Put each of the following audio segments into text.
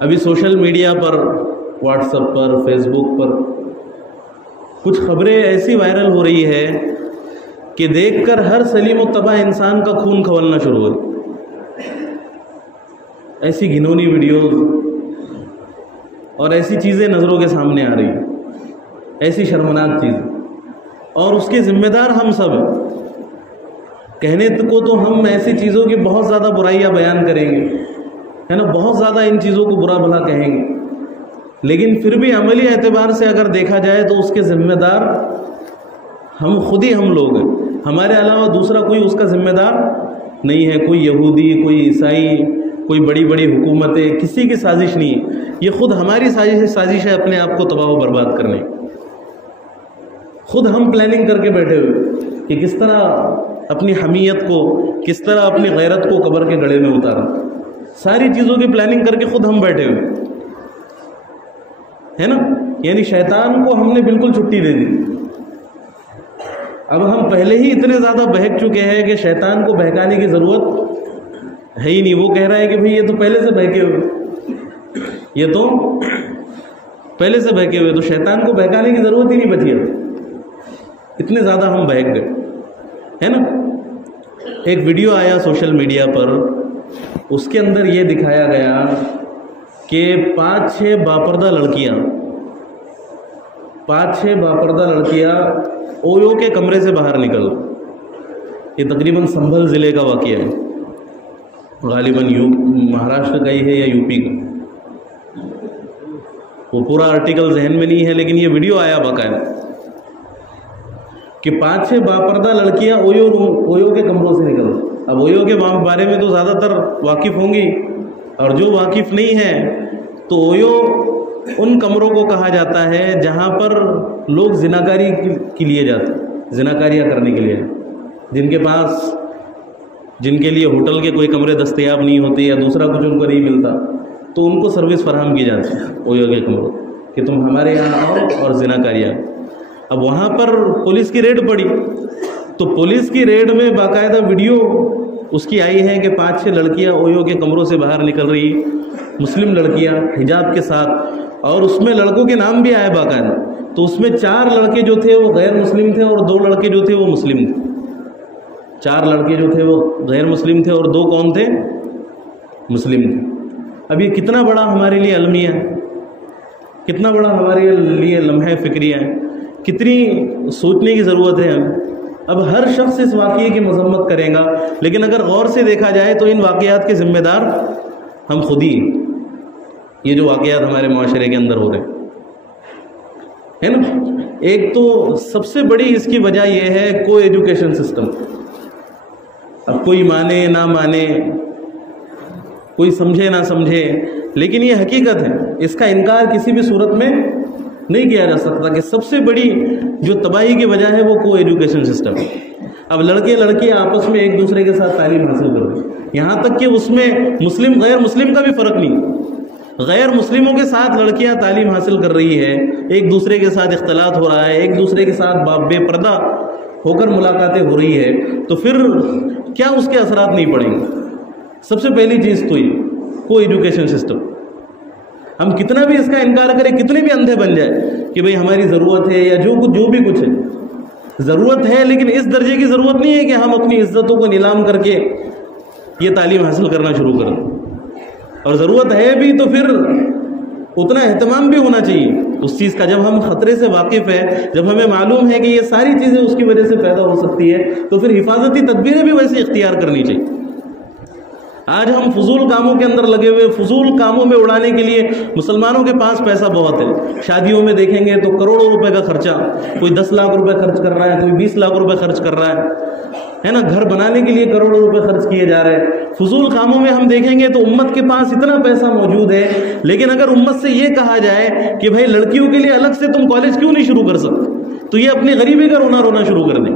ابھی social media پر، what's app پر، face بک پر کچھ خبریں ایسی وائرل ہو رہی ہے کہ دیکھ کر ہر سلیم و تباہ انسان کا خون کھولنا شروع ہو گیا. ایسی گھنونی ویڈیوز اور ایسی چیزیں نظروں کے سامنے آ رہی ہیں، ایسی شرمناک چیزیں، اور اس کے ذمہ دار ہم سب ہیں. کہنے کو تو ہم ایسی چیزوں کی بہت زیادہ برائیاں بیان کریں گے، ہے نا، بہت زیادہ ان چیزوں کو برا بھلا کہیں گے، لیکن پھر بھی عملی اعتبار سے اگر دیکھا جائے تو اس کے ذمہ دار ہم خود ہی ہم لوگ ہیں. ہمارے علاوہ دوسرا کوئی اس کا ذمہ دار نہیں ہے. کوئی یہودی، کوئی عیسائی، کوئی بڑی بڑی حکومتیں، کسی کی سازش نہیں ہے. یہ خود ہماری سازش ہے اپنے آپ کو تباہ و برباد کرنے. خود ہم پلاننگ کر کے بیٹھے ہوئے کہ کس طرح اپنی حمیت کو، کس طرح اپنی غیرت کو قبر کے گڑھے میں اتارا. ساری چیزوں کی پلاننگ کر کے خود ہم بیٹھے ہوئے ہے نا. یعنی شیطان کو ہم نے بالکل چھٹی دے دی. اب ہم پہلے ہی اتنے زیادہ بہک چکے ہیں کہ شیطان کو بہکانے کی ضرورت ہے ہی نہیں. وہ کہہ رہا ہے کہ بھئی یہ تو پہلے سے بہکے ہوئے، یہ تو پہلے سے بہکے ہوئے، تو شیطان کو بہکانے کی ضرورت ہی نہیں بچی. اب اتنے زیادہ ہم بہک گئے، ہے نا. ایک ویڈیو آیا سوشل میڈیا پر، اس کے اندر یہ دکھایا گیا کہ 5-6 باپردہ لڑکیاں اویو کے کمرے سے باہر نکل. یہ تقریباً سنبھل ضلع کا واقعہ ہے، غالباً مہاراشٹر کا ہی ہے یا یو پی کا. وہ پورا آرٹیکل ذہن میں نہیں ہے، لیکن یہ ویڈیو آیا باقاعدہ کہ 5-6 باپردہ لڑکیاں اویو کے کمروں سے نکل. اب اویو کے بارے میں تو زیادہ تر واقف ہوں گی، اور جو واقف نہیں ہے تو اویو ان کمروں کو کہا جاتا ہے جہاں پر لوگ زناکاری کے لیے جاتے ہیں، زناکاریاں کرنے کے لیے، جن کے لیے ہوٹل کے کوئی کمرے دستیاب نہیں ہوتے یا دوسرا کچھ ان کو نہیں ملتا، تو ان کو سروس فراہم کی جاتی ہے اویو کے کمروں کہ تم ہمارے یہاں آؤ اور زناکاریاں. اب وہاں پر پولیس کی ریڈ پڑی، تو پولیس کی ریڈ میں باقاعدہ ویڈیو اس کی آئی ہے کہ 5-6 لڑکیاں اویو کے کمروں سے باہر نکل رہی، مسلم لڑکیاں حجاب کے ساتھ، اور اس میں لڑکوں کے نام بھی آئے باقاعدہ. تو اس میں 4 لڑکے جو تھے وہ غیر مسلم تھے اور 2 لڑکے جو تھے وہ مسلم تھے. 4 لڑکے جو تھے وہ غیر مسلم تھے اور 2 کون تھے؟ مسلم تھے. اب یہ کتنا بڑا ہمارے لیے المیہ ہے، کتنا بڑا ہمارے لیے لمحہ فکریہ ہے، کتنی سوچنے کی ضرورت ہے. اب ہر شخص اس واقعے کی مذمت کرے گا، لیکن اگر غور سے دیکھا جائے تو ان واقعات کے ذمہ دار ہم خود ہی. یہ جو واقعات ہمارے معاشرے کے اندر ہو رہے ہیں نا، ایک تو سب سے بڑی اس کی وجہ یہ ہے کو ایجوکیشن سسٹم. اب کوئی مانے نہ مانے، کوئی سمجھے نہ سمجھے، لیکن یہ حقیقت ہے، اس کا انکار کسی بھی صورت میں نہیں کیا جا سکتا کہ سب سے بڑی جو تباہی کی وجہ ہے وہ کو ایجوکیشن سسٹم ہے. اب لڑکے لڑکیاں آپس میں ایک دوسرے کے ساتھ تعلیم حاصل کر رہے ہیں، یہاں تک کہ اس میں مسلم غیر مسلم کا بھی فرق نہیں. غیر مسلموں کے ساتھ لڑکیاں تعلیم حاصل کر رہی ہے، ایک دوسرے کے ساتھ اختلاط ہو رہا ہے، ایک دوسرے کے ساتھ بے پردہ ہو کر ملاقاتیں ہو رہی ہے، تو پھر کیا اس کے اثرات نہیں پڑیں گے؟ سب سے پہلی چیز تو یہ کو ایجوکیشن سسٹم. ہم کتنا بھی اس کا انکار کریں، کتنے بھی اندھے بن جائے کہ بھئی ہماری ضرورت ہے یا جو بھی کچھ ہے، ضرورت ہے، لیکن اس درجے کی ضرورت نہیں ہے کہ ہم اپنی عزتوں کو نیلام کر کے یہ تعلیم حاصل کرنا شروع کریں. اور ضرورت ہے بھی تو پھر اتنا اہتمام بھی ہونا چاہیے اس چیز کا. جب ہم خطرے سے واقف ہیں، جب ہمیں معلوم ہے کہ یہ ساری چیزیں اس کی وجہ سے پیدا ہو سکتی ہے، تو پھر حفاظتی تدبیریں بھی ویسے اختیار کرنی چاہیے. آج ہم فضول کاموں کے اندر لگے ہوئے، فضول کاموں میں اڑانے کے لیے مسلمانوں کے پاس پیسہ بہت ہے. شادیوں میں دیکھیں گے تو کروڑوں روپے کا خرچہ، کوئی 10 لاکھ روپے خرچ کر رہا ہے، کوئی 20 لاکھ روپے خرچ کر رہا ہے نا. گھر بنانے کے لیے کروڑوں روپے خرچ کیے جا رہے ہیں. فضول کاموں میں ہم دیکھیں گے تو امت کے پاس اتنا پیسہ موجود ہے، لیکن اگر امت سے یہ کہا جائے کہ بھائی لڑکیوں کے لیے الگ سے تم کالج کیوں نہیں شروع کر سکتے، تو یہ اپنی غریبی کا رونا شروع کر دیں.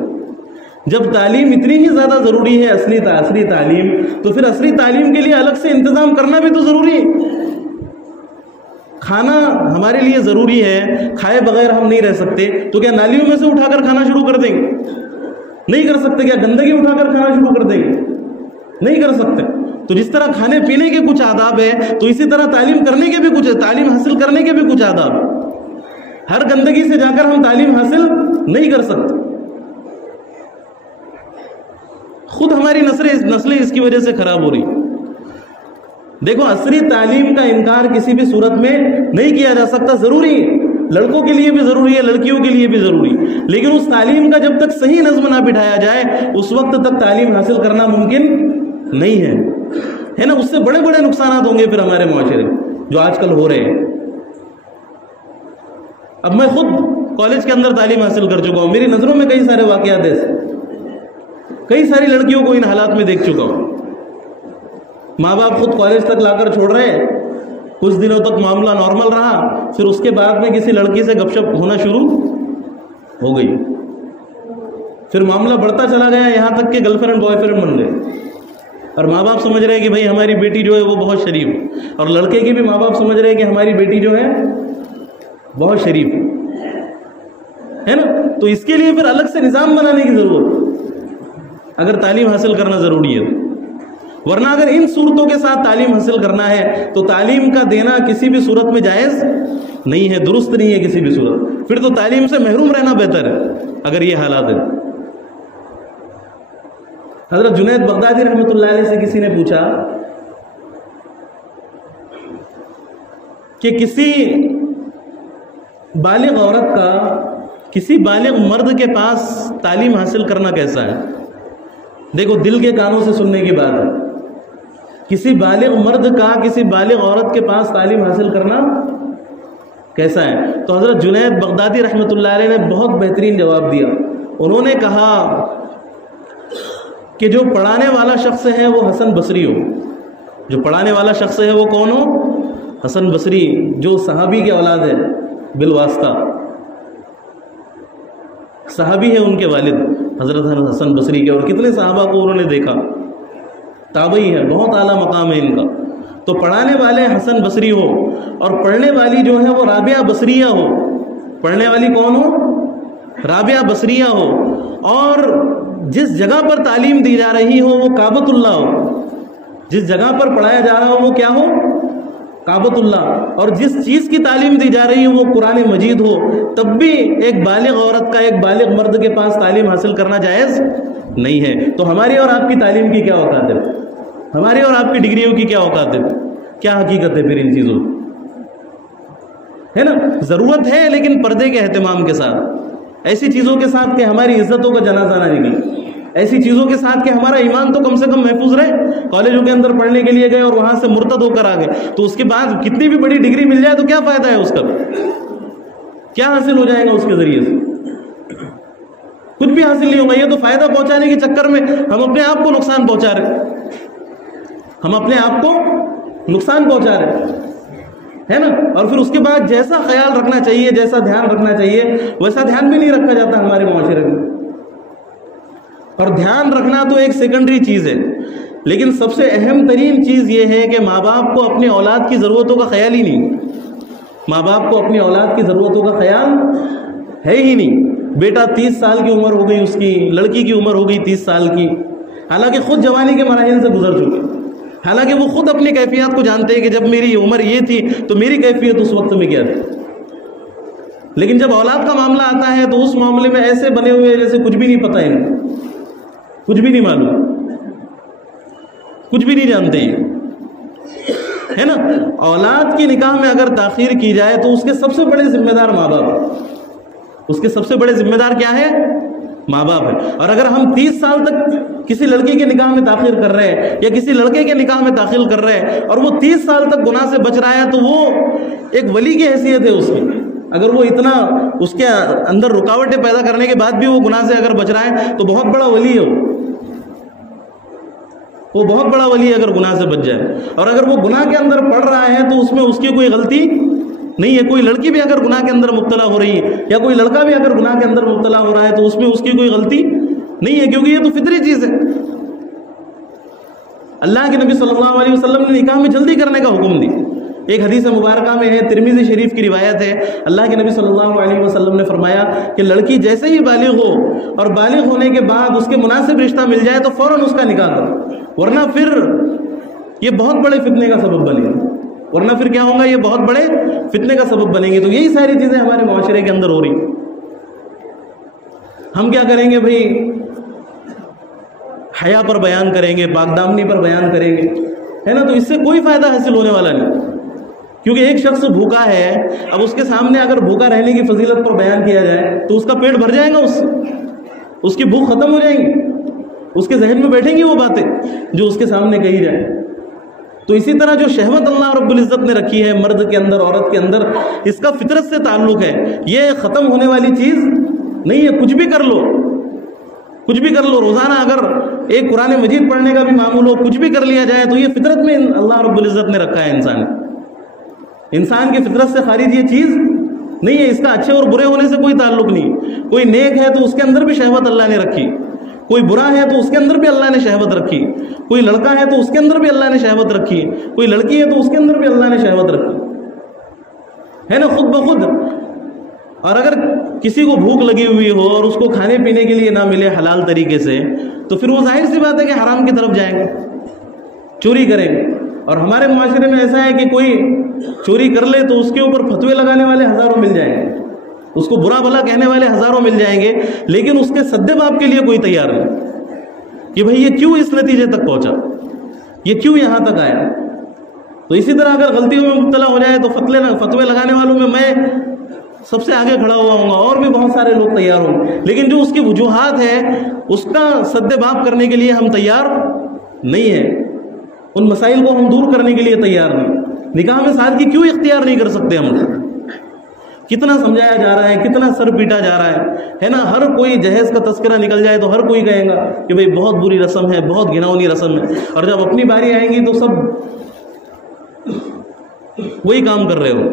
جب تعلیم اتنی ہی زیادہ ضروری ہے، اصلی تعلیم، تو پھر اصلی تعلیم کے لیے الگ سے انتظام کرنا بھی تو ضروری ہے. کھانا ہمارے لیے ضروری ہے، کھائے بغیر ہم نہیں رہ سکتے، تو کیا نالیوں میں سے اٹھا کر کھانا شروع کر دیں گے؟ نہیں کر سکتے. کیا گندگی اٹھا کر کھانا شروع کر دیں گے؟ نہیں کر سکتے. تو جس طرح کھانے پینے کے کچھ آداب ہے تو اسی طرح تعلیم کرنے کے بھی کچھ ہے، تعلیم حاصل کرنے کے بھی کچھ آداب. ہر گندگی سے جا کر ہم تعلیم حاصل نہیں کر سکتے. خود ہماری نسلیں اس کی وجہ سے خراب ہو رہی. دیکھو عصری تعلیم کا انکار کسی بھی صورت میں نہیں کیا جا سکتا، ضروری ہے، لڑکوں کے لیے بھی ضروری ہے، لڑکیوں کے لیے بھی ضروری، لیکن اس تعلیم کا جب تک صحیح نظم نہ بٹھایا جائے اس وقت تک تعلیم حاصل کرنا ممکن نہیں ہے نا. اس سے بڑے بڑے نقصانات ہوں گے پھر ہمارے معاشرے جو آج کل ہو رہے ہیں. اب میں خود کالج کے اندر تعلیم حاصل کر چکا ہوں، میری نظروں میں کئی سارے واقعات ایسے، کئی ساری لڑکیوں کو ان حالات میں دیکھ چکا ہوں. ماں باپ خود کالج تک لا کر چھوڑ رہے ہیں، کچھ دنوں تک معاملہ نارمل رہا، پھر اس کے بعد میں کسی لڑکی سے گپ شپ ہونا شروع ہو گئی، پھر معاملہ بڑھتا چلا گیا یہاں تک کہ گرل فرینڈ بوائے فرینڈ بن گئے. اور ماں باپ سمجھ رہے ہیں کہ بھائی ہماری بیٹی جو ہے وہ بہت شریف، اور لڑکے کی بھی ماں باپ سمجھ رہے ہیں کہ ہماری بیٹی جو ہے بہت شریف ہے نا. تو اس کے لیے پھر الگ سے نظام بنانے کی ضرورت اگر تعلیم حاصل کرنا ضروری ہے. ورنہ اگر ان صورتوں کے ساتھ تعلیم حاصل کرنا ہے تو تعلیم کا دینا کسی بھی صورت میں جائز نہیں ہے، درست نہیں ہے کسی بھی صورت. پھر تو تعلیم سے محروم رہنا بہتر ہے اگر یہ حالات ہیں. حضرت جنید بغدادی رحمۃ اللہ علیہ سے کسی نے پوچھا کہ کسی بالغ عورت کا کسی بالغ مرد کے پاس تعلیم حاصل کرنا کیسا ہے. دیکھو دل کے کانوں سے سننے کی بات ہے. کسی بالغ مرد کا کسی بالغ عورت کے پاس تعلیم حاصل کرنا کیسا ہے. تو حضرت جنید بغدادی رحمۃ اللہ علیہ نے بہت بہترین جواب دیا. انہوں نے کہا کہ جو پڑھانے والا شخص ہے وہ حسن بصری ہو. جو پڑھانے والا شخص ہے وہ کون ہو؟ حسن بصری، جو صحابی کے اولاد ہے بالواسطہ، صحابی ہے ان کے والد حضرت حسن بصری کے، اور کتنے صحابہ کو انہوں نے دیکھا، تابعی ہے، بہت اعلیٰ مقام ہے ان کا. تو پڑھانے والے حسن بصری ہو اور پڑھنے والی جو ہے وہ رابعہ بصریہ ہو. پڑھنے والی کون ہو؟ رابعہ بصریہ ہو. اور جس جگہ پر تعلیم دی جا رہی ہو وہ کعبۃ اللہ ہو. جس جگہ پر پڑھایا جا رہا ہو وہ کیا ہو؟ کعبۃ اللہ. اور جس چیز کی تعلیم دی جا رہی ہو وہ قرآن مجید ہو. تب بھی ایک بالغ عورت کا ایک بالغ مرد کے پاس تعلیم حاصل کرنا جائز نہیں ہے. تو ہماری اور آپ کی تعلیم کی کیا اوقات ہے؟ ہماری اور آپ کی ڈگریوں کی کیا اوقات ہے؟ کیا حقیقت ہے پھر ان چیزوں ہے نا. ضرورت ہے لیکن پردے کے اہتمام کے ساتھ، ایسی چیزوں کے ساتھ کہ ہماری عزتوں کا جنازہ نہ نکلے، ایسی چیزوں کے ساتھ کہ ہمارا ایمان تو کم سے کم محفوظ رہے. کالجوں کے اندر پڑھنے کے لیے گئے اور وہاں سے مرتد ہو کر آ گئے تو اس کے بعد کتنی بھی بڑی ڈگری مل جائے تو کیا فائدہ ہے اس کا؟ کیا حاصل ہو جائے گا اس کے ذریعے سے؟ کچھ بھی حاصل نہیں ہوگا. یہ تو فائدہ پہنچانے کے چکر میں ہم اپنے آپ کو نقصان پہنچا رہے، ہم اپنے آپ کو نقصان پہنچا رہے ہے نا. اور پھر اس کے بعد جیسا خیال رکھنا چاہیے، جیسا دھیان رکھنا چاہیے ویسا دھیان بھی نہیں رکھا جاتا ہمارے معاشرے میں. اور دھیان رکھنا تو ایک سیکنڈری چیز ہے، لیکن سب سے اہم ترین چیز یہ ہے کہ ماں باپ کو اپنی اولاد کی ضرورتوں کا خیال ہی نہیں. ماں باپ کو اپنی اولاد کی ضرورتوں کا خیال ہے ہی نہیں. بیٹا 30 سال کی عمر ہو گئی، اس کی لڑکی کی عمر ہو گئی 30 سال کی، حالانکہ خود جوانی کے مراحل سے گزر چکے، حالانکہ وہ خود اپنی کیفیات کو جانتے ہیں کہ جب میری عمر یہ تھی تو میری کیفیت اس وقت میں کیا تھی. لیکن جب اولاد کا معاملہ آتا ہے تو اس معاملے میں ایسے بنے ہوئے جیسے کچھ بھی نہیں پتہ ہے، کچھ بھی نہیں معلوم، کچھ بھی نہیں جانتے ہے نا. اولاد کی نکاح میں اگر تاخیر کی جائے تو اس کے سب سے بڑے ذمہ دار ماں باپ، اس کے سب سے بڑے ذمہ دار کیا ہے؟ ماں باپ ہے. اور اگر ہم 30 سال تک کسی لڑکی کے نکاح میں تاخیر کر رہے ہیں یا کسی لڑکے کے نکاح میں تاخیر کر رہے ہیں اور وہ 30 سال تک گناہ سے بچ رہا ہے تو وہ ایک ولی کی حیثیت ہے اس کی. اگر وہ اتنا اس کے اندر رکاوٹیں پیدا کرنے کے بعد بھی وہ گناہ سے اگر بچ رہا ہے تو بہت بڑا ولی ہے وہ بہت بڑا ولی ہے اگر گناہ سے بچ جائے. اور اگر وہ گناہ کے اندر پڑ رہا ہے تو اس میں اس کی کوئی غلطی نہیں ہے. کوئی لڑکی بھی اگر گناہ کے اندر مبتلا ہو رہی ہے یا کوئی لڑکا بھی اگر گناہ کے اندر مبتلا ہو رہا ہے تو اس میں اس کی کوئی غلطی نہیں ہے، کیونکہ یہ تو فطری چیز ہے. اللہ کے نبی صلی اللہ علیہ وسلم نے نکاح میں جلدی کرنے کا حکم دی. ایک حدیث مبارکہ میں ہے، ترمذی شریف کی روایت ہے، اللہ کے نبی صلی اللہ علیہ وسلم نے فرمایا کہ لڑکی جیسے ہی بالغ ہو اور بالغ ہونے کے بعد اس کے مناسب رشتہ مل جائے تو فوراً اس کا نکاح کرو، ورنہ پھر یہ بہت بڑے فتنے کا سبب بنے گا، ورنہ پھر کیا ہوگا، یہ بہت بڑے فتنے کا سبب بنیں گے۔ تو یہی ساری چیزیں ہمارے معاشرے کے اندر ہو رہی۔ ہم کیا کریں گے بھائی، حیا پر بیان کریں گے، پاک دامنی پر بیان کریں گے، ہے نا، تو اس سے کوئی فائدہ حاصل ہونے والا نہیں، کیونکہ ایک شخص بھوکا ہے، اب اس کے سامنے اگر بھوکا رہنے کی فضیلت پر بیان کیا جائے تو اس کا پیٹ بھر جائے گا، اس سے اس کی بھوک ختم ہو جائے گی، اس کے ذہن میں بیٹھیں گی وہ باتیں جو اس کے سامنے کہی جائیں۔ تو اسی طرح جو شہوت اللہ رب العزت نے رکھی ہے مرد کے اندر، عورت کے اندر، اس کا فطرت سے تعلق ہے، یہ ختم ہونے والی چیز نہیں ہے۔ کچھ بھی کر لو، کچھ بھی کر لو، روزانہ اگر ایک قرآن مجید پڑھنے کا بھی معمول ہو، کچھ بھی کر لیا جائے، تو یہ فطرت میں اللہ رب العزت نے رکھا ہے۔ انسان کی فطرت سے خارج یہ چیز نہیں ہے، اس کا اچھے اور برے ہونے سے کوئی تعلق نہیں۔ کوئی نیک ہے تو اس کے اندر بھی شہوت اللہ نے رکھی، کوئی برا ہے تو اس کے اندر بھی اللہ نے شہوت رکھی، کوئی لڑکا ہے تو اس کے اندر بھی اللہ نے شہوت رکھی، کوئی لڑکی ہے تو اس کے اندر بھی اللہ نے شہوت رکھی، ہے نا، خود بخود۔ اور اگر کسی کو بھوک لگی ہوئی ہو اور اس کو کھانے پینے کے لیے نہ ملے حلال طریقے سے، تو پھر وہ ظاہر سی بات ہے کہ حرام کی طرف جائیں گے، چوری کریں گے۔ اور ہمارے معاشرے میں ایسا ہے کہ کوئی چوری کر لے تو اس کے اوپر فتوے لگانے والے ہزاروں مل جائیں گے، اس کو برا بھلا کہنے والے ہزاروں مل جائیں گے، لیکن اس کے سد باب کے لیے کوئی تیار نہیں کہ بھئی یہ کیوں اس نتیجے تک پہنچا، یہ کیوں یہاں تک آیا۔ تو اسی طرح اگر غلطیوں میں مبتلا ہو جائے تو فتوے لگانے والوں میں سب سے آگے کھڑا ہوا ہوں گا، اور بھی بہت سارے لوگ تیار ہوں گے، لیکن جو اس کی وجوہات ہے اس کا سد باب کرنے کے لیے ہم تیار نہیں ہیں، ان مسائل کو ہم دور کرنے کے لیے تیار نہیں۔ نکاح میں سادگی کیوں اختیار نہیں کر سکتے ہم؟ کتنا سمجھایا جا رہا ہے، کتنا سر پیٹا جا رہا ہے نا، ہر کوئی جہیز کا تذکرہ نکل جائے تو ہر کوئی کہے گا کہ بھئی بہت بری رسم ہے، بہت گھناؤنی رسم ہے، اور جب اپنی باری آئیں گی تو سب وہی کام کر رہے ہو،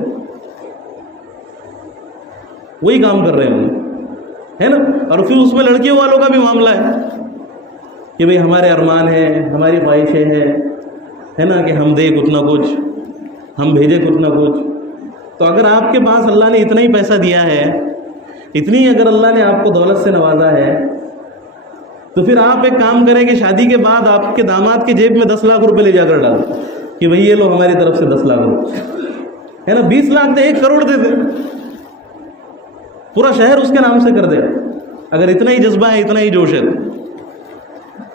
وہی کام کر رہے ہوں، ہے نا۔ اور پھر اس میں لڑکیوں والوں کا بھی معاملہ ہے کہ بھئی ہمارے ارمان ہیں، ہماری خواہشیں ہیں، ہے نا، کہ ہم دیں کچھ نہ کچھ، ہم بھیجیں کچھ نہ کچھ۔ تو اگر آپ کے پاس اللہ نے اتنا ہی پیسہ دیا ہے، اتنی اگر اللہ نے آپ کو دولت سے نوازا ہے، تو پھر آپ ایک کام کریں کہ شادی کے بعد آپ کے داماد کے جیب میں 10 لاکھ روپے لے جا کر ڈالو کہ بھئی یہ لو ہماری طرف سے 10 لاکھ روپے، ہے نا، 20 لاکھ دے، 1 کروڑ دے دے، پورا شہر اس کے نام سے کر دے، اگر اتنا ہی جذبہ ہے، اتنا ہی جوش ہے۔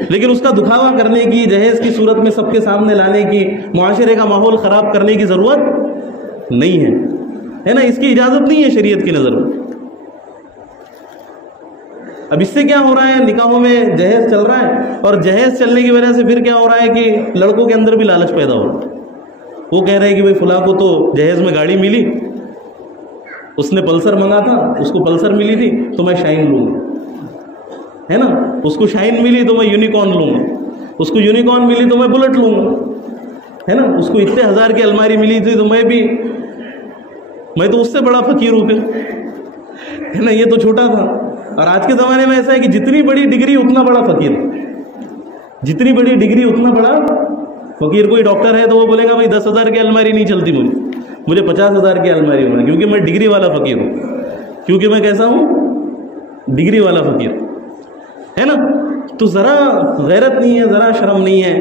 لیکن اس کا دکھاوا کرنے کی، جہیز کی صورت میں سب کے سامنے لانے کی، معاشرے کا ماحول خراب کرنے کی ضرورت نہیں ہے نا، اس کی اجازت نہیں ہے شریعت کی نظر میں۔ اب اس سے کیا ہو رہا ہے، نکاحوں میں جہیز چل رہا ہے، اور جہیز چلنے کی وجہ سے پھر کیا ہو رہا ہے کہ لڑکوں کے اندر بھی لالچ پیدا ہو رہا ہے۔ وہ کہہ رہے ہیں کہ بھئی فلاں کو تو جہیز میں گاڑی ملی، اس نے پلسر منگا تھا، اس کو پلسر ملی تھی تو میں شائن لوں گا، ہے نا، اس کو شائن ملی تو میں یونیکارن لوں گا، اس کو یونیکارن ملی تو میں بلٹ لوں گا، ہے نا، اس کو اتنے 1000 کی الماری ملی تھی تو میں تو اس سے بڑا فقیر ہوں، ہے نا، یہ تو چھوٹا تھا۔ اور آج کے زمانے میں ایسا ہے کہ جتنی بڑی ڈگری اتنا بڑا فقیر، جتنی بڑی ڈگری اتنا بڑا فقیر۔ کوئی ڈاکٹر ہے تو وہ بولے گا بھائی 10,000 کی الماری نہیں چلتی مجھے 50,000 کی الماری ہونا، کیونکہ میں ڈگری والا فقیر ہوں، کیونکہ میں کیسا ہوں، ڈگری والا فقیر، ہے نا۔ تو ذرا غیرت نہیں ہے، ذرا شرم نہیں ہے،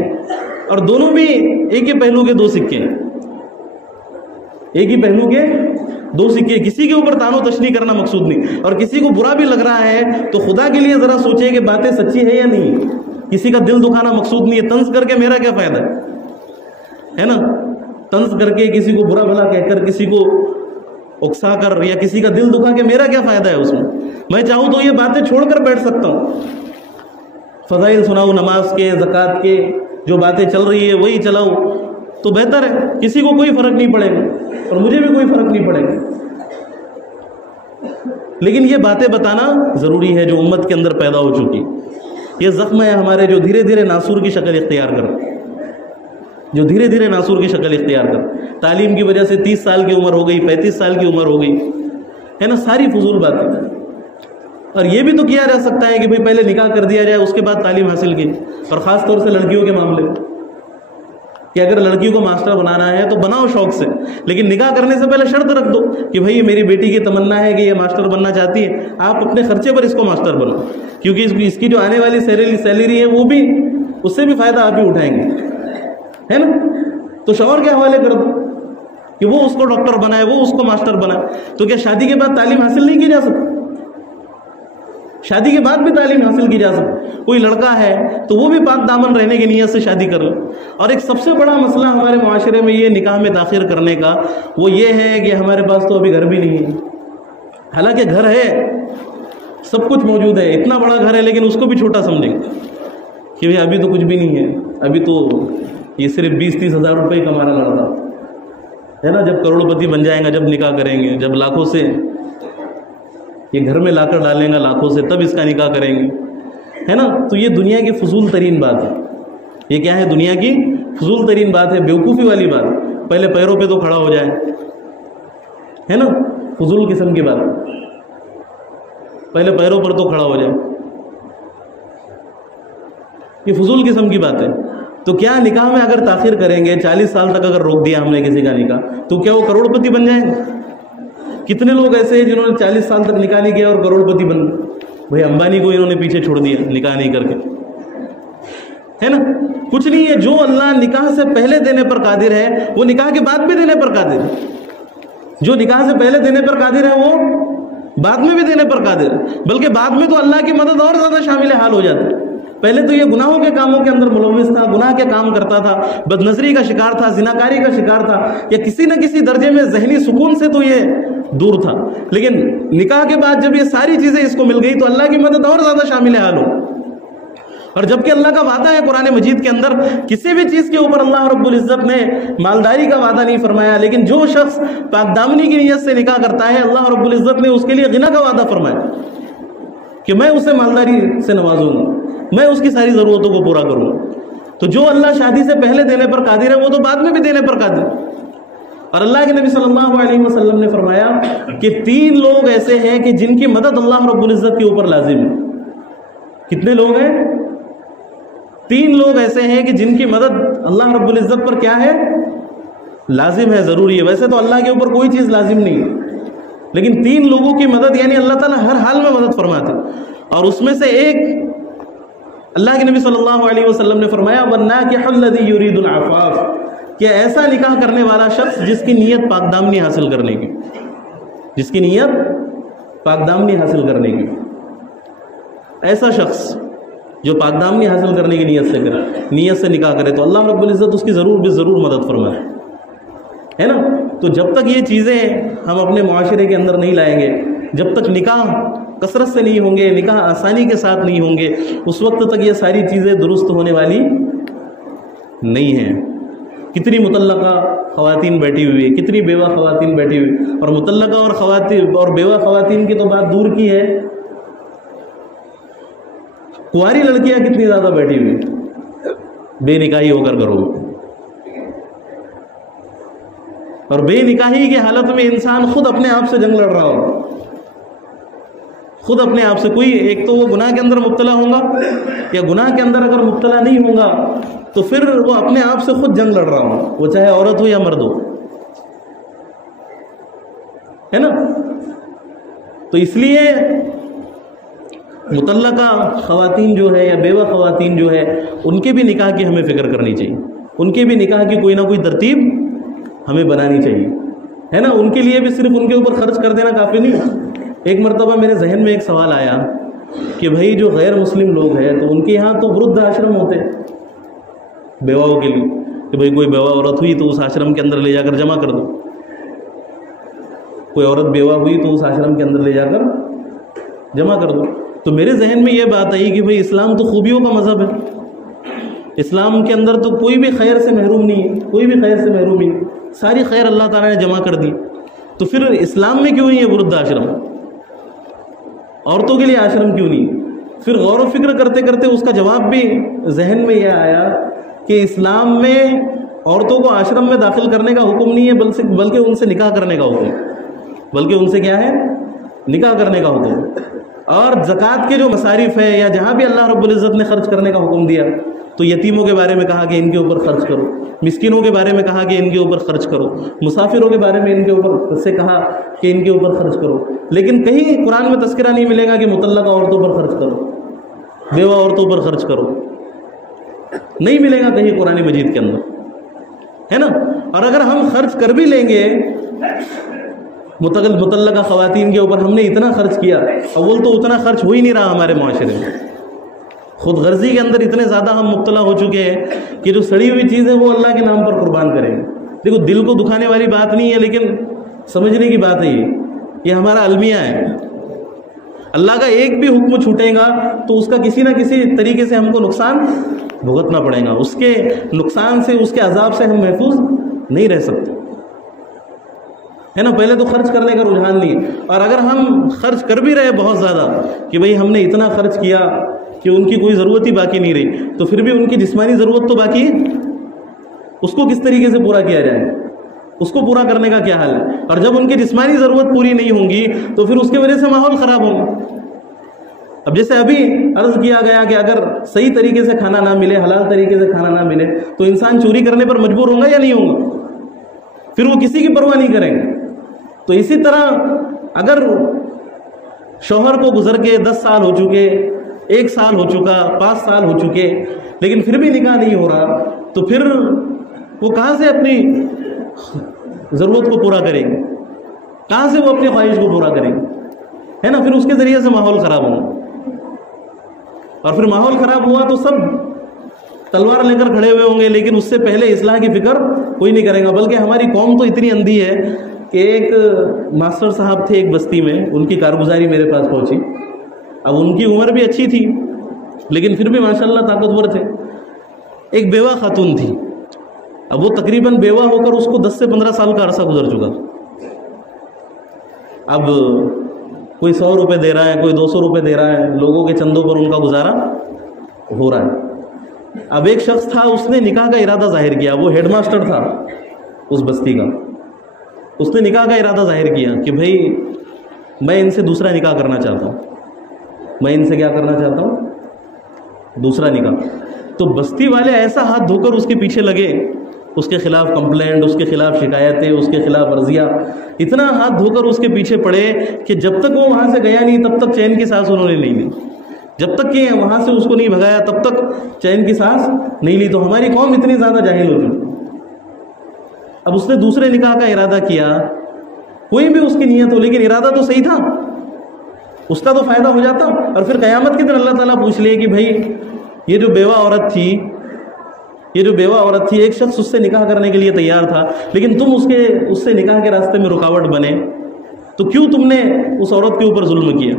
اور دونوں بھی ایک ہی پہلو کے 2 سکے ہیں، ایک ہی پہلو کے 2 سکے۔ کسی کے اوپر تان و تشنیع کرنا مقصود نہیں، اور کسی کو برا بھی لگ رہا ہے تو خدا کے لیے ذرا سوچے کہ باتیں سچی ہے یا نہیں، کسی کا دل دکھانا مقصود نہیں ہے۔ طنز کر کے میرا کیا فائدہ ہے نا، طنز کر کے کسی کو برا بھلا کہہ کر، کسی کو اکسا کر، یا کسی کا دل دکھا کے میرا کیا فائدہ ہے اس میں۔ میں چاہوں تو یہ باتیں چھوڑ کر بیٹھ سکتا ہوں، فضائل سناؤں نماز کے، زکوٰۃ کے، جو باتیں چل رہی ہے وہی چلاؤں تو بہتر ہے، کسی کو کوئی فرق نہیں پڑے گا اور مجھے بھی کوئی فرق نہیں پڑے گا۔ لیکن یہ باتیں بتانا ضروری ہے جو امت کے اندر پیدا ہو چکی، یہ زخم ہے ہمارے جو دھیرے دھیرے ناسور کی شکل اختیار کر، جو دھیرے دھیرے ناسور کی شکل اختیار کر۔ تعلیم کی وجہ سے 30 سال کی عمر ہو گئی، 35 سال کی عمر ہو گئی، ہے نا، ساری فضول باتیں۔ اور یہ بھی تو کیا جا سکتا ہے کہ بھئی پہلے نکاح کر دیا جائے، اس کے بعد تعلیم حاصل کی، اور خاص طور سے لڑکیوں کے معاملے میں کہ اگر لڑکیوں کو ماسٹر بنانا ہے تو بناؤ شوق سے، لیکن نکاح کرنے سے پہلے شرط رکھ دو کہ بھئی میری بیٹی کی تمنا ہے کہ یہ ماسٹر بننا چاہتی ہے، آپ اپنے خرچے پر اس کو ماسٹر بنو، کیونکہ اس کی جو آنے والی سیلری ہے وہ بھی، اس سے بھی فائدہ آپ ہی اٹھائیں گے، ہے نا, تو شوہر کے حوالے کر دو کہ وہ اس کو ڈاکٹر بنائے, وہ اس کو ماسٹر بنائے. تو کیا شادی کے بعد تعلیم حاصل نہیں کی جا سکتی؟ شادی کے بعد بھی تعلیم حاصل کی جا سکتی. کوئی لڑکا ہے تو وہ بھی پاک دامن رہنے کی نیت سے شادی کر لے. اور ایک سب سے بڑا مسئلہ ہمارے معاشرے میں یہ نکاح میں تاخیر کرنے کا, وہ یہ ہے کہ ہمارے پاس تو ابھی گھر بھی نہیں ہے. حالانکہ گھر ہے, سب کچھ موجود ہے, اتنا بڑا گھر ہے, لیکن اس کو بھی چھوٹا سمجھیں کہ بھئی ابھی تو کچھ بھی نہیں ہے, ابھی تو یہ صرف 20-30 ہزار روپے ہی کمانا لڑتا ہے نا. جب کروڑ پتی بن جائیں گا, جب نکاح کریں گے, جب لاکھوں سے یہ گھر میں لا کر ڈالیں گا لاکھوں سے, تب اس کا نکاح کریں گے, ہے نا. تو یہ دنیا کی فضول ترین بات ہے. یہ کیا ہے؟ دنیا کی فضول ترین بات ہے, بیوقوفی والی بات. پہلے پیروں پہ تو کھڑا ہو جائے, ہے نا, فضول قسم کی بات. پہلے پیروں پر تو کھڑا ہو جائے, یہ فضول قسم کی بات ہے. تو کیا نکاح میں اگر تاخیر کریں گے, 40 سال تک اگر روک دیا ہم نے کسی کا نکاح, تو کیا وہ کروڑ پتی بن جائیں گے؟ کتنے لوگ ایسے ہیں جنہوں نے 40 سال تک نکاح نہیں کیا اور کروڑ پتی بن گئے؟ بھائی امبانی کو انہوں نے پیچھے چھوڑ دیا نکاح نہیں کر کے, ہے نا. کچھ نہیں ہے. جو اللہ نکاح سے پہلے دینے پر قادر ہے, وہ نکاح کے بعد بھی دینے پر قادر ہے. جو نکاح سے پہلے دینے پر قادر ہے, وہ بعد میں بھی دینے پر قادر ہے. بلکہ بعد میں تو اللہ کی مدد اور زیادہ شامل حال ہو جاتی ہے. پہلے تو یہ گناہوں کے کاموں کے اندر ملوث تھا, گناہ کے کام کرتا تھا, بد نظری کا شکار تھا, زناکاری کا شکار تھا, یا کسی نہ کسی درجے میں ذہنی سکون سے تو یہ دور تھا. لیکن نکاح کے بعد جب یہ ساری چیزیں اس کو مل گئی, تو اللہ کی مدد اور زیادہ شامل حال ہو. اور جبکہ اللہ کا وعدہ ہے قرآن مجید کے اندر, کسی بھی چیز کے اوپر اللہ رب العزت نے مالداری کا وعدہ نہیں فرمایا, لیکن جو شخص پاک دامنی کی نیت سے نکاح کرتا ہے, اللہ رب العزت نے اس کے لیے غنا کا وعدہ فرمایا کہ میں اسے مالداری سے نوازوں گا, میں اس کی ساری ضرورتوں کو پورا کروں گا. تو جو اللہ شادی سے پہلے دینے پر قادر ہے, وہ تو بعد میں بھی دینے پر قادر ہے. اور اللہ کے نبی صلی اللہ علیہ وسلم نے فرمایا کہ 3 لوگ ایسے ہیں کہ جن کی مدد اللہ رب العزت کے اوپر لازم ہے. کتنے لوگ ہیں؟ 3 لوگ ایسے ہیں کہ جن کی مدد اللہ رب العزت پر کیا ہے؟ لازم ہے, ضروری ہے. ویسے تو اللہ کے اوپر کوئی چیز لازم نہیں ہے, لیکن 3 لوگوں کی مدد یعنی اللہ تعالیٰ ہر حال میں مدد فرماتے. اور اس میں سے ایک, اللہ کے نبی صلی اللہ علیہ وسلم نے فرمایا وَالنَّاكِحُ الَّذِي يُرِيدُ الْعَفَافَ, کہ ایسا نکاح کرنے والا شخص جس کی نیت پاک دامنی حاصل کرنے کی, جس کی نیت پاک دامنی حاصل کرنے کی. ایسا شخص جو پاک دامنی حاصل کرنے کی نیت سے کرے, نیت سے نکاح کرے, تو اللہ رب العزت اس کی ضرور مدد فرمائے, ہے نا. تو جب تک یہ چیزیں ہم اپنے معاشرے کے اندر نہیں لائیں گے, جب تک نکاح کثرت سے نہیں ہوں گے, نکاح آسانی کے ساتھ نہیں ہوں گے, اس وقت تک یہ ساری چیزیں درست ہونے والی نہیں ہیں. کتنی مطلقہ خواتین بیٹھی ہوئی ہے, کتنی بیوہ خواتین بیٹھی ہوئی, اور مطلقہ اور خواتین اور بیوہ خواتین کی تو بات دور کی ہے, کنواری لڑکیاں کتنی زیادہ بیٹھی ہوئی بے نکاحی ہو کر گھروں میں. اور بے نکاحی کی حالت میں انسان خود اپنے آپ سے جنگ لڑ رہا ہو, خود اپنے آپ سے. کوئی ایک تو وہ گناہ کے اندر مبتلا ہوگا, یا گناہ کے اندر اگر مبتلا نہیں ہوگا تو پھر وہ اپنے آپ سے خود جنگ لڑ رہا ہو, وہ چاہے عورت ہو یا مرد ہو, ہے نا. تو اس لیے مطلقہ خواتین جو ہے یا بیوہ خواتین جو ہے, ان کے بھی نکاح کی ہمیں فکر کرنی چاہیے, ان کے بھی نکاح کی کوئی نہ کوئی ترتیب ہمیں بنانی چاہیے, ہے نا. ان کے لیے بھی صرف ان کے اوپر خرچ کر دینا کافی نہیں. ایک مرتبہ میرے ذہن میں ایک سوال آیا کہ بھائی جو غیر مسلم لوگ ہیں, تو ان کے یہاں تو ورد آشرم ہوتے بیواؤں کے لیے, کہ بھائی کوئی بیوہ عورت ہوئی تو اس آشرم کے اندر لے جا کر جمع کر دو, کوئی عورت بیوہ ہوئی تو اس آشرم کے اندر لے جا کر جمع کر دو. تو میرے ذہن میں یہ بات آئی کہ بھائی اسلام تو خوبیوں کا مذہب ہے, اسلام کے اندر تو کوئی بھی خیر سے محروم نہیں ہے, کوئی بھی خیر سے محروم نہیں, ساری خیر اللہ تعالیٰ نے جمع کر دی. تو پھر اسلام میں کیوں نہیں ہے ورد آشرم, عورتوں کے لیے آشرم کیوں نہیں؟ پھر غور و فکر کرتے کرتے اس کا جواب بھی ذہن میں یہ آیا کہ اسلام میں عورتوں کو آشرم میں داخل کرنے کا حکم نہیں ہے, بلکہ ان سے نکاح کرنے کا حکم, بلکہ ان سے کیا ہے؟ نکاح کرنے کا حکم. اور زکوٰۃ کے جو مصارف ہے یا جہاں بھی اللہ رب العزت نے خرچ کرنے کا حکم دیا, تو یتیموں کے بارے میں کہا کہ ان کے اوپر خرچ کرو, مسکینوں کے بارے میں کہا کہ ان کے اوپر خرچ کرو, مسافروں کے بارے میں ان کے اوپر سے کہا کہ ان کے اوپر خرچ کرو. لیکن کہیں قرآن میں تذکرہ نہیں ملے گا کہ مطلقہ عورتوں پر خرچ کرو, بیوہ عورتوں پر خرچ کرو, نہیں ملے گا کہیں قرآن مجید کے اندر. ہے نا. اور اگر ہم خرچ کر بھی لیں گے متعلقہ خواتین کے اوپر، ہم نے اتنا خرچ کیا، اول تو اتنا خرچ ہو ہی نہیں رہا ہمارے معاشرے میں. خود غرضی کے اندر اتنے زیادہ ہم مبتلا ہو چکے ہیں کہ جو سڑی ہوئی چیز ہے وہ اللہ کے نام پر قربان کریں گے. دیکھو دل کو دکھانے والی بات نہیں ہے، لیکن سمجھنے کی بات ہے. یہ ہمارا المیہ ہے. اللہ کا ایک بھی حکم چھوٹے گا تو اس کا کسی نہ کسی طریقے سے ہم کو نقصان بھگتنا پڑے گا. اس کے نقصان سے، اس کے عذاب سے ہم محفوظ نہیں رہ سکتے، ہے نا. پہلے تو خرچ کرنے کا رجحان نہیں ہے. اور اگر ہم خرچ کر بھی رہے بہت زیادہ کہ بھئی ہم نے اتنا خرچ کیا کہ ان کی کوئی ضرورت ہی باقی نہیں رہی، تو پھر بھی ان کی جسمانی ضرورت تو باقی ہے. اس کو کس طریقے سے پورا کیا جائے؟ اس کو پورا کرنے کا کیا حل ہے؟ اور جب ان کی جسمانی ضرورت پوری نہیں ہوں گی تو پھر اس کی وجہ سے ماحول خراب ہوگا. اب جیسے ابھی عرض کیا گیا کہ اگر صحیح طریقے سے کھانا نہ ملے، حلال طریقے سے کھانا نہ ملے، تو انسان چوری کرنے پر مجبور ہوگا یا نہیں ہوگا؟ پھر وہ کسی کی پرواہ نہیں کریں گے. تو اسی طرح اگر شوہر کو گزر کے 10 سال ہو چکے، 1 سال ہو چکا، 5 سال ہو چکے، لیکن پھر بھی نکاح نہیں ہو رہا، تو پھر وہ کہاں سے اپنی ضرورت کو پورا کریں گے؟ کہاں سے وہ اپنی خواہش کو پورا کریں گے؟ ہے نا. پھر اس کے ذریعے سے ماحول خراب ہوگا. اور پھر ماحول خراب ہوا تو سب تلوار لے کر کھڑے ہوئے ہوں گے، لیکن اس سے پہلے اصلاح کی فکر کوئی نہیں کرے گا. بلکہ ہماری قوم تو اتنی اندھی ہے کہ ایک ماسٹر صاحب تھے ایک بستی میں، ان کی کارگزاری میرے پاس پہنچی. اب ان کی عمر بھی اچھی تھی لیکن پھر بھی ماشاءاللہ طاقتور تھے. ایک بیوہ خاتون تھی. اب وہ تقریباً بیوہ ہو کر اس کو 10 سے 15 سال کا عرصہ گزر چکا. اب کوئی 100 روپے دے رہا ہے، کوئی 200 روپے دے رہا ہے، لوگوں کے چندوں پر ان کا گزارا ہو رہا ہے. اب ایک شخص تھا، اس نے نکاح کا ارادہ ظاہر کیا. وہ ہیڈ ماسٹر تھا اس بستی کا. اس نے نکاح کا ارادہ ظاہر کیا کہ بھئی میں ان سے دوسرا نکاح کرنا چاہتا ہوں. میں ان سے کیا کرنا چاہتا ہوں؟ دوسرا نکاح. تو بستی والے ایسا ہاتھ دھو کر اس کے پیچھے لگے، اس کے خلاف کمپلینٹ، اس کے خلاف شکایتیں، اس کے خلاف عرضیہ، اتنا ہاتھ دھو کر اس کے پیچھے پڑے کہ جب تک وہ وہاں سے گیا نہیں تب تک چین کی سانس انہوں نے نہیں لی. جب تک کہ وہاں سے اس کو نہیں بھگایا تب تک چین کی سانس نہیں لی. تو ہماری قوم اتنی زیادہ جاہل ہو چکی. اب اس نے دوسرے نکاح کا ارادہ کیا، کوئی بھی اس کی نیت ہو لیکن ارادہ تو صحیح تھا، اس کا تو فائدہ ہو جاتا. اور پھر قیامت کے دن اللہ تعالیٰ پوچھ لے کہ بھائی یہ جو بیوہ عورت تھی، ایک شخص اس سے نکاح کرنے کے لیے تیار تھا لیکن تم اس سے نکاح کے راستے میں رکاوٹ بنے، تو کیوں تم نے اس عورت کے اوپر ظلم کیا؟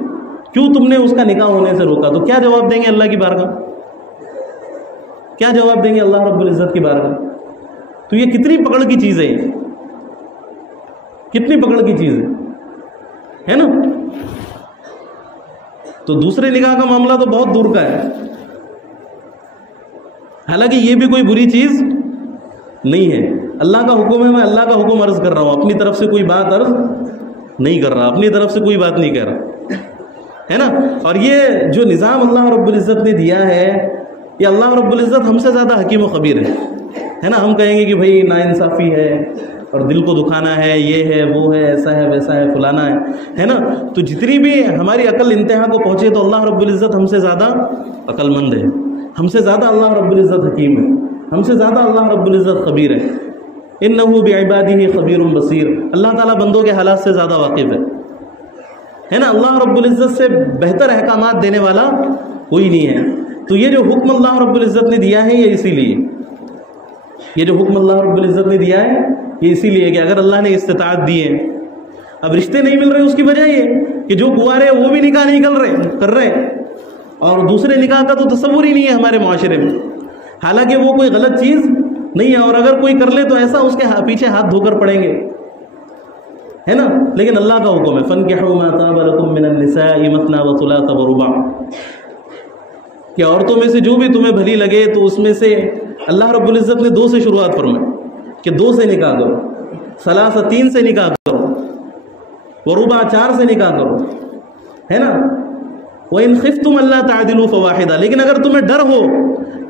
کیوں تم نے اس کا نکاح ہونے سے روکا؟ تو کیا جواب دیں گے اللہ کی بارگاہ؟ کیا جواب دیں گے اللہ رب العزت کی بارگاہ؟ تو یہ کتنی پکڑ کی چیز ہے، کتنی پکڑ کی چیز ہے نا. تو دوسرے نکاح کا معاملہ تو بہت دور کا ہے. حالانکہ یہ بھی کوئی بری چیز نہیں ہے. اللہ کا حکم ہے، میں اللہ کا حکم عرض کر رہا ہوں، اپنی طرف سے کوئی بات عرض نہیں کر رہا، اپنی طرف سے کوئی بات نہیں کہہ رہا، ہے نا. اور یہ جو نظام اللہ رب العزت نے دیا ہے، یہ اللہ رب العزت ہم سے زیادہ حکیم و خبیر ہے نا. ہم کہیں گے کہ بھائی ناانصافی ہے اور دل کو دکھانا ہے، یہ ہے وہ ہے، ایسا ہے ویسا ہے فلانا ہے نا. تو جتنی بھی ہماری عقل انتہا کو پہنچے تو اللہ رب العزت ہم سے زیادہ عقل مند ہے، ہم سے زیادہ اللہ رب العزت حکیم ہے، ہم سے زیادہ اللہ رب العزت خبیر ہے. انہ بعبادہ خبیر بصیر. اللہ تعالیٰ بندوں کے حالات سے زیادہ واقف ہے نا. اللہ رب العزت سے بہتر احکامات دینے والا کوئی نہیں ہے. تو یہ جو حکم اللہ رب العزت نے دیا ہے یہ اسی لیے، یہ جو حکم اللہ رب العزت نے دیا ہے یہ اسی لیے کہ اگر اللہ نے استطاعت دی ہے. اب رشتے نہیں مل رہے، اس کی وجہ یہ کہ جو کنوارے ہیں وہ بھی نکاح نہیں کر رہے اور دوسرے نکاح کا تو تصور ہی نہیں ہے ہمارے معاشرے میں. حالانکہ وہ کوئی غلط چیز نہیں ہے، اور اگر کوئی کر لے تو ایسا اس کے پیچھے ہاتھ دھو کر پڑیں گے، ہے نا. لیکن اللہ کا حکم ہے فَانكِحُوا مَا طَابَ لَكُم مِّنَ النِّسَاءِ مَثْنَىٰ وَثُلَاثَ وَرُبَاعَ، کہ عورتوں میں سے جو بھی تمہیں بھلی لگے تو اس میں سے اللہ رب العزت نے 2 سے شروعات فرمائی کہ 2 سے نکاح کرو، ثلاثہ 3 سے نکاح کرو، ورباع 4 سے نکاح کرو، ہے نا. وَإِنْ خِفْتُمْ أَلَّا تَعْدِلُوا فَوَاحِدَةً، لیکن اگر تمہیں ڈر ہو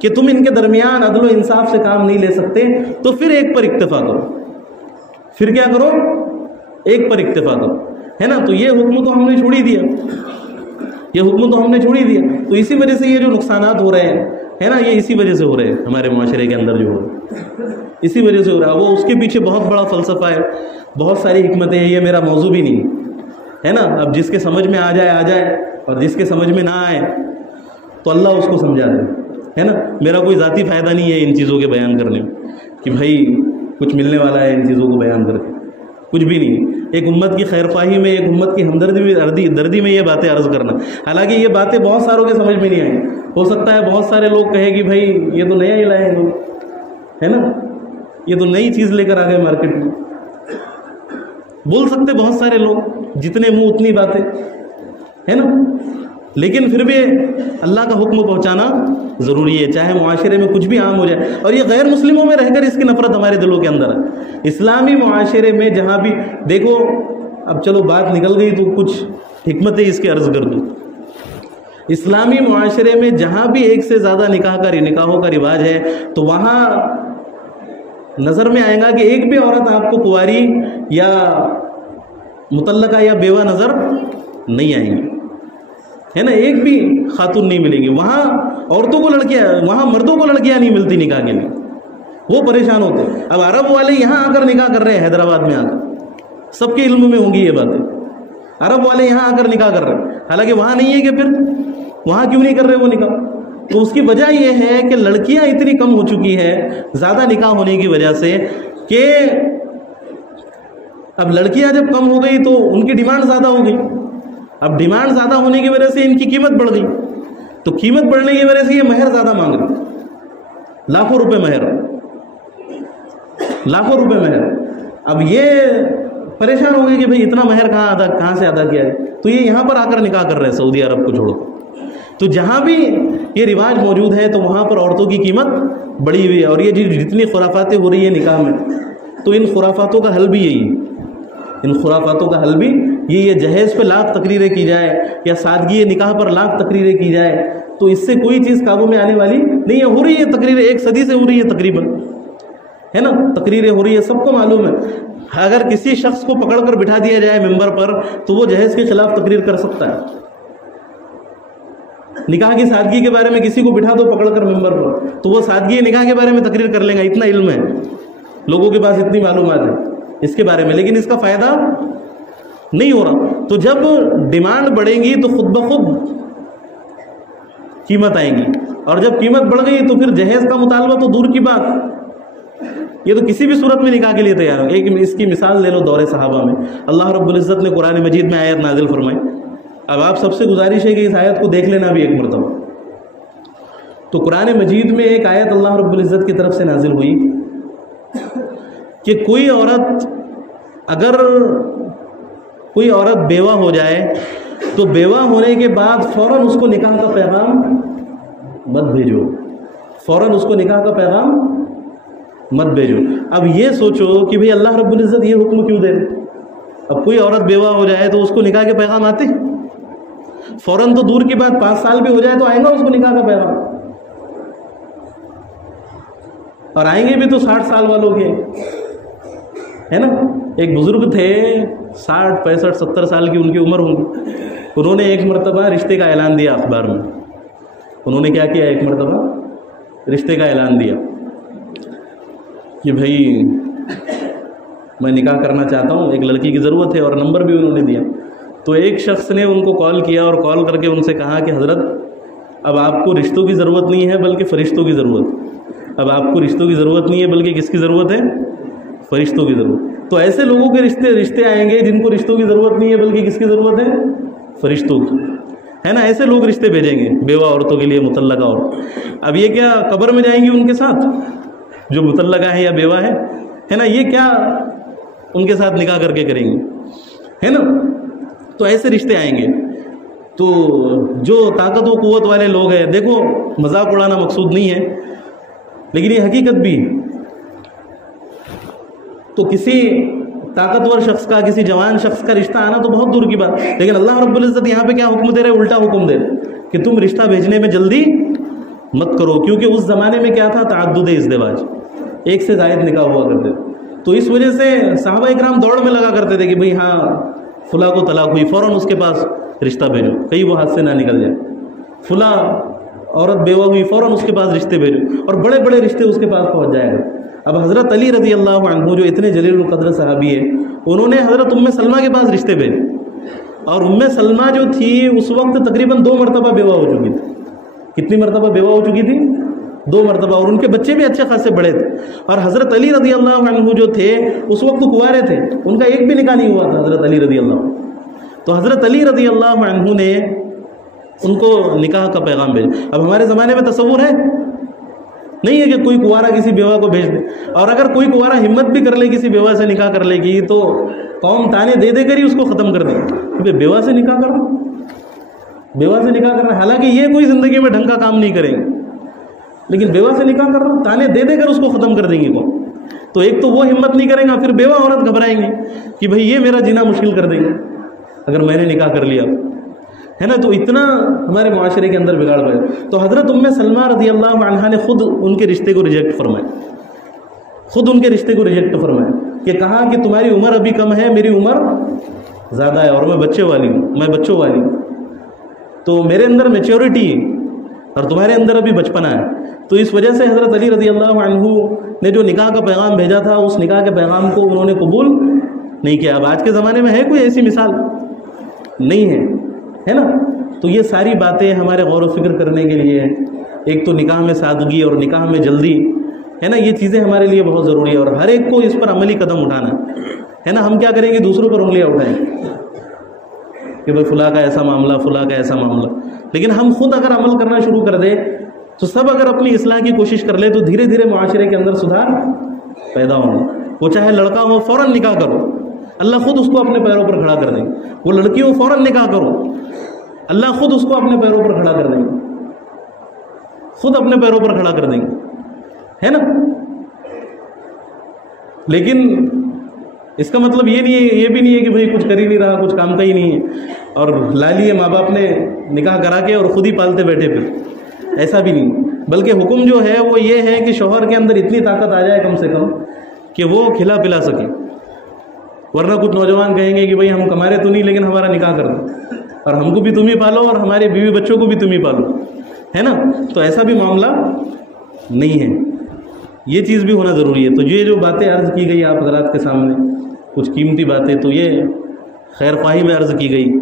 کہ تم ان کے درمیان عدل و انصاف سے کام نہیں لے سکتے تو پھر ایک پر اکتفا کرو. پھر کیا کرو؟ ایک پر اکتفا کرو، ہے نا. تو یہ حکم تو ہم نے چھوڑ ہی دیا، یہ حکم تو ہم نے چھوڑ ہی دیا. تو اسی وجہ سے یہ جو نقصانات ہو رہے ہیں، ہے نا, یہ اسی وجہ سے ہو رہے ہیں ہمارے معاشرے کے اندر جو ہو رہے ہیں, اسی وجہ سے ہو رہا ہے. وہ اس کے پیچھے بہت بڑا فلسفہ ہے, بہت ساری حکمتیں ہیں, یہ میرا موضوع بھی نہیں ہے نا. اب جس کے سمجھ میں آ جائے اور جس کے سمجھ میں نہ آئے تو اللہ اس کو سمجھا دے, ہے نا. میرا کوئی ذاتی فائدہ نہیں ہے ان چیزوں کے بیان کرنے میں کہ بھائی کچھ ملنے والا ہے ان چیزوں کو بیان کر کے, کچھ بھی نہیں. ایک امت کی خیر خواہی میں, ایک امت کی ہمدردی میں, دردی میں یہ باتیں عرض کرنا. حالانکہ یہ باتیں بہت ساروں کے سمجھ میں نہیں آئیں. ہو سکتا ہے بہت سارے لوگ کہیں کہ بھائی یہ تو نیا ہی لائے ہیں لوگ, ہے نا, یہ تو نئی چیز لے کر آ گئے مارکیٹ میں. بول سکتے بہت سارے لوگ, جتنے منہ اتنی باتیں, ہے نا. لیکن پھر بھی اللہ کا حکم پہنچانا ضروری ہے, چاہے معاشرے میں کچھ بھی عام ہو جائے. اور یہ غیر مسلموں میں رہ کر اس کی نفرت ہمارے دلوں کے اندر ہے. اسلامی معاشرے میں جہاں بھی دیکھو, اب چلو بات نکل گئی تو کچھ حکمتیں اس کے عرض کر دوں. اسلامی معاشرے میں جہاں بھی ایک سے زیادہ نکاحوں کا رواج ہے تو وہاں نظر میں آئے گا کہ ایک بھی عورت آپ کو کنواری یا مطلقہ یا بیوہ نظر نہیں آئیں گی, ہے نا. ایک بھی خاتون نہیں ملیں گی. وہاں عورتوں کو لڑکیاں, وہاں مردوں کو لڑکیاں نہیں ملتی نکاح کے لیے, وہ پریشان ہوتے. اب عرب والے یہاں آ کر نکاح کر رہے ہیں, حیدرآباد میں آ کر, سب کے علم میں ہوں گی یہ باتیں. عرب والے یہاں آ کر نکاح کر رہے ہیں, حالانکہ وہاں نہیں ہے. کہ پھر وہاں کیوں نہیں کر رہے وہ نکاح؟ تو اس کی وجہ یہ ہے کہ لڑکیاں اتنی کم ہو چکی ہے زیادہ نکاح ہونے کی وجہ سے, کہ اب لڑکیاں جب کم ہو گئی تو ان کی ڈیمانڈ زیادہ ہو گئی. اب ڈیمانڈ زیادہ ہونے کی وجہ سے ان کی قیمت بڑھ گئی, تو قیمت بڑھنے کی وجہ سے یہ مہر زیادہ مانگ رہے, لاکھوں روپے مہر, لاکھوں روپے مہر. اب یہ پریشان ہو گئے کہ بھئی اتنا مہر کہاں سے ادا کیا ہے, تو یہ یہاں پر آ کر نکاح کر رہے ہیں سعودی عرب کو چھوڑو. تو جہاں بھی یہ رواج موجود ہے تو وہاں پر عورتوں کی قیمت بڑھی ہوئی ہے. اور یہ جتنی خرافاتیں ہو رہی ہیں نکاح میں, تو ان خرافاتوں کا حل بھی یہی ہے. ان خرافاتوں کا حل بھی یہ جہیز پہ لاکھ تقریریں کی جائے یا سادگی نکاح پر لاکھ تقریریں کی جائے, تو اس سے کوئی چیز قابو میں آنے والی نہیں ہے. ہو رہی ہے تقریریں, 1 صدی سے ہو رہی ہے تقریباً, ہے نا. تقریریں ہو رہی ہے, سب کو معلوم ہے. اگر کسی شخص کو پکڑ کر بٹھا دیا جائے ممبر پر تو وہ جہیز کے خلاف تقریر کر سکتا ہے. نکاح کی سادگی کے بارے میں کسی کو بٹھا دو پکڑ کر ممبر پر, تو وہ سادگی نکاح کے بارے میں تقریر کر لیں گا. اتنا علم ہے لوگوں کے پاس, اتنی معلومات ہے اس کے بارے میں, لیکن اس کا فائدہ نہیں ہو رہا. تو جب ڈیمانڈ بڑھیں گی تو خود بخود قیمت آئیں گی, اور جب قیمت بڑھ گئی تو پھر جہیز کا مطالبہ تو دور کی بات, یہ تو کسی بھی صورت میں نکاح کے لیے تیار ہو. ایک اس کی مثال لے لو دور صحابہ میں. اللہ رب العزت نے قرآن مجید میں آیت نازل فرمائی. اب آپ سب سے گزارش ہے کہ اس آیت کو دیکھ لینا بھی ایک مرتبہ. تو قرآن مجید میں ایک آیت اللہ رب العزت کی طرف سے نازل ہوئی کہ کوئی عورت, اگر کوئی عورت بیوہ ہو جائے تو بیوہ ہونے کے بعد فوراً اس کو نکاح کا پیغام مت بھیجو, فوراً اس کو نکاح کا پیغام مت بھیجو. اب یہ سوچو کہ بھئی اللہ رب العزت یہ حکم کیوں دے. اب کوئی عورت بیوہ ہو جائے تو اس کو نکاح کے پیغام آتے فوراً, تو دور کی بات 5 سال بھی ہو جائے تو آئے گا اس کو نکاح کا پیغام, اور آئیں گے بھی تو 60 سال والوں کے, ہے نا. ایک بزرگ تھے 60 65 70 سال کی ان کی عمر ہوگی. انہوں نے ایک مرتبہ رشتے کا اعلان دیا اخبار میں. انہوں نے کیا کیا, ایک مرتبہ رشتے کا اعلان دیا کہ بھائی میں نکاح کرنا چاہتا ہوں, ایک لڑکی کی ضرورت ہے, اور نمبر بھی انہوں نے دیا. تو ایک شخص نے ان کو کال کیا اور کال کر کے ان سے کہا کہ حضرت اب آپ کو رشتوں کی ضرورت نہیں ہے بلکہ فرشتوں کی ضرورت. اب آپ کو رشتوں کی ضرورت نہیں ہے بلکہ کس کی ضرورت ہے, فرشتوں کی ضرورت. تو ایسے لوگوں کے رشتے آئیں گے جن کو رشتوں کی ضرورت نہیں ہے بلکہ کس کی ضرورت ہے, فرشتوں کی, ہے نا. ایسے لوگ رشتے بھیجیں گے بیوہ عورتوں کے لیے, مطلقہ عورت. اب یہ کیا قبر میں جائیں گی ان کے ساتھ جو مطلقہ ہے یا بیوہ ہے نا, یہ کیا ان کے ساتھ نکاح کر کے کریں گے, ہے نا. تو ایسے رشتے آئیں گے. تو جو طاقت و قوت والے لوگ ہیں, دیکھو مذاق اڑانا مقصود نہیں ہے لیکن یہ حقیقت بھی. تو کسی طاقتور شخص کا, کسی جوان شخص کا رشتہ آنا تو بہت دور کی بات, لیکن اللہ رب العزت یہاں پہ کیا حکم دے رہے, الٹا حکم دے رہے کہ تم رشتہ بھیجنے میں جلدی مت کرو. کیونکہ اس زمانے میں کیا تھا, تعدد ازدواج, ایک سے زائد نکاح ہوا کرتے تھے. تو اس وجہ سے صحابہ اکرام دوڑ میں لگا کرتے تھے کہ بھئی ہاں فلاں کو طلاق ہوئی, فوراً اس کے پاس رشتہ بھیجو, کہیں وہ ہاتھ سے نہ نکل جائے. فلاں عورت بیوہ ہوئی فوراً اس کے پاس رشتے بھیجو، اور بڑے بڑے رشتے اس کے پاس پہنچ جائے گا۔ اب حضرت علی رضی اللہ عنہ جو اتنے جلیل القدر صحابی ہے، انہوں نے حضرت ام سلمہ کے پاس رشتے بھیجے، اور ام سلمہ جو تھی اس وقت تقریباً 2 مرتبہ بیوہ ہو چکی تھی۔ کتنی مرتبہ بیوہ ہو چکی تھی؟ 2 مرتبہ، اور ان کے بچے بھی اچھے خاصے بڑے تھے۔ اور حضرت علی رضی اللہ عنہ جو تھے اس وقت کنوارے تھے، ان کا ایک بھی نکاح نہیں ہوا تھا حضرت علی رضی اللہ عنہ۔ تو حضرت علی رضی اللہ عنہ نے ان کو نکاح کا پیغام بھیجا۔ اب ہمارے زمانے میں تصور ہے نہیں ہے کہ کوئی کنوارا کسی بیوہ کو بھیج دے، اور اگر کوئی کنوارا ہمت بھی کر لے کسی بیوہ سے نکاح کر لے گی تو قوم تانے دے دے کر ہی اس کو ختم کر دے گی۔ بیوہ سے نکاح کرنا، بیوہ سے نکاح کرنا، حالانکہ یہ کوئی زندگی میں ڈھنگ کا کام نہیں کریں گے، لیکن بیوہ سے نکاح کرنا، تانے دے دے کر اس کو ختم کر دیں گے قوم۔ تو ایک تو وہ ہمت نہیں کریں گا، پھر بیوہ عورت گھبرائیں گی کہ بھئی یہ میرا جینا مشکل کر دیں گے اگر میں نے نکاح کر لیا، ہے نا۔ تو اتنا ہمارے معاشرے کے اندر بگاڑ گیا۔ تو حضرت ام سلمہ رضی اللہ عنہا نے خود ان کے رشتے کو ریجیکٹ فرمایا، خود ان کے رشتے کو ریجیکٹ فرمایا، کہ کہا کہ تمہاری عمر ابھی کم ہے، میری عمر زیادہ ہے، اور میں بچے والی ہوں، میں بچوں والی ہوں، تو میرے اندر میچیورٹی ہے اور تمہارے اندر ابھی بچپنا ہے۔ تو اس وجہ سے حضرت علی رضی اللہ عنہ نے جو نکاح کا پیغام بھیجا تھا، اس نکاح کے پیغام کو انہوں نے قبول نہیں کیا۔ اب آج کے زمانے میں ہے کوئی ایسی مثال؟ نہیں ہے، ہے نا۔ تو یہ ساری باتیں ہمارے غور و فکر کرنے کے لیے، ایک تو نکاح میں سادگی اور نکاح میں جلدی، ہے نا، یہ چیزیں ہمارے لیے بہت ضروری ہے، اور ہر ایک کو اس پر عملی قدم اٹھانا ہے نا۔ ہم کیا کریں گے؟ دوسروں پر انگلیاں اٹھائیں کہ بھائی فلاں کا ایسا معاملہ، فلاں کا ایسا معاملہ، لیکن ہم خود اگر عمل کرنا شروع کر دیں تو سب اگر اپنی اصلاح کی کوشش کر لے تو دھیرے دھیرے معاشرے کے اندر سدھار پیدا ہوگا۔ وہ چاہے لڑکا ہو فوراً نکاح کرو، اللہ خود اس کو اپنے پیروں پر کھڑا کر دیں گے۔ وہ لڑکی ہو فوراً نکاح کرو، اللہ خود اس کو اپنے پیروں پر کھڑا کر دیں گے، خود اپنے پیروں پر کھڑا کر دیں گے، ہے نا۔ لیکن اس کا مطلب یہ نہیں ہے، یہ بھی نہیں ہے کہ بھئی کچھ کر ہی نہیں رہا، کچھ کام کا ہی نہیں ہے، اور لا لیے ماں باپ نے نکاح کرا کے اور خود ہی پالتے بیٹھے، پھر ایسا بھی نہیں۔ بلکہ حکم جو ہے وہ یہ ہے کہ شوہر کے اندر اتنی طاقت آ جائے کم سے کم کہ وہ کھلا پلا سکے، ورنہ کچھ نوجوان کہیں گے کہ بھئی ہم کمارے تو نہیں لیکن ہمارا نکاح کر دو، اور ہم کو بھی تم ہی پالو اور ہمارے بیوی بچوں کو بھی تم ہی پالو، ہے نا۔ تو ایسا بھی معاملہ نہیں ہے، یہ چیز بھی ہونا ضروری ہے۔ تو یہ جو باتیں عرض کی گئی آپ حضرات کے سامنے، کچھ قیمتی باتیں، تو یہ خیر خواہی میں عرض کی گئی۔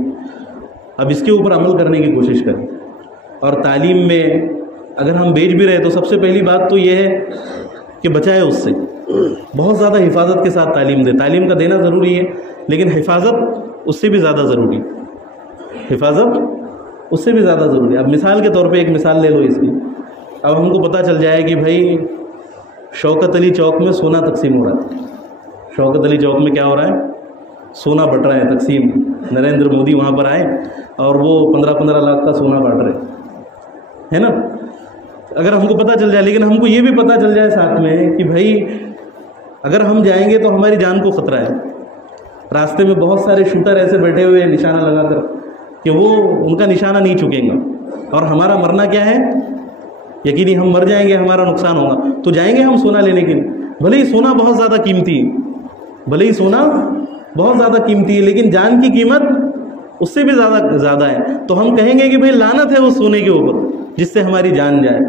اب اس کے اوپر عمل کرنے کی کوشش کریں، اور تعلیم میں اگر ہم بیچ بھی رہے تو سب سے پہلی بات تو یہ ہے کہ بچائے اس سے، بہت زیادہ حفاظت کے ساتھ تعلیم دے۔ تعلیم کا دینا ضروری ہے، لیکن حفاظت اس سے بھی زیادہ ضروری ہے، حفاظت اس سے بھی زیادہ ضروری ہے۔ اب مثال کے طور پہ ایک مثال لے لو اس کی۔ اب ہم کو پتہ چل جائے کہ بھائی شوکت علی چوک میں سونا تقسیم ہو رہا ہے، شوکت علی چوک میں کیا ہو رہا ہے؟ سونا بٹ رہا ہے، تقسیم۔ نریندر مودی وہاں پر آئے اور وہ 15 لاکھ کا سونا بانٹ رہے، ہے نا۔ اگر ہم کو پتہ چل جائے، لیکن ہم کو یہ بھی پتہ چل جائے ساتھ میں کہ بھائی اگر ہم جائیں گے تو ہماری جان کو خطرہ ہے، راستے میں بہت سارے شوٹر ایسے بیٹھے ہوئے ہیں نشانہ لگا کر کہ وہ ان کا نشانہ نہیں چکیں گا، اور ہمارا مرنا کیا ہے؟ یقینی ہم مر جائیں گے، ہمارا نقصان ہوگا۔ تو جائیں گے ہم سونا لینے کے لیے، بھلے ہی سونا بہت زیادہ قیمتی ہے، بھلے ہی سونا بہت زیادہ قیمتی ہے، لیکن جان کی قیمت اس سے بھی زیادہ ہے۔ تو ہم کہیں گے کہ بھائی لعنت ہے اس سونے کے اوپر جس سے ہماری جان جائے۔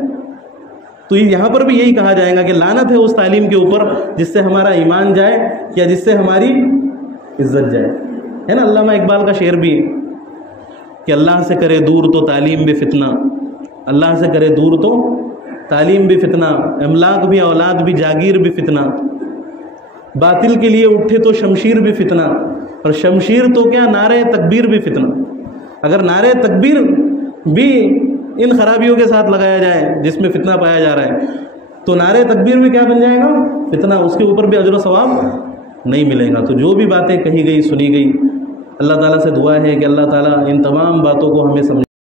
تو یہاں پر بھی یہی کہا جائے گا کہ لعنت ہے اس تعلیم کے اوپر جس سے ہمارا ایمان جائے یا جس سے ہماری عزت جائے، ہے نا۔ علامہ اقبال کا شعر بھی ہے کہ اللہ سے کرے دور تو تعلیم بھی فتنہ، اللہ سے کرے دور تو تعلیم بھی فتنہ، املاک بھی اولاد بھی جاگیر بھی فتنہ، باطل کے لیے اٹھے تو شمشیر بھی فتنہ، اور شمشیر تو کیا نعرہ تکبیر بھی فتنہ۔ اگر نعرہ تکبیر بھی ان خرابیوں کے ساتھ لگایا جائے جس میں فتنہ پایا جا رہا ہے تو نعرہ تکبیر بھی کیا بن جائے گا؟ فتنہ، اس کے اوپر بھی اجر و ثواب نہیں ملے گا۔ تو جو بھی باتیں کہی گئی سنی گئی، اللہ تعالیٰ سے دعا ہے کہ اللہ تعالیٰ ان تمام باتوں کو ہمیں سمجھ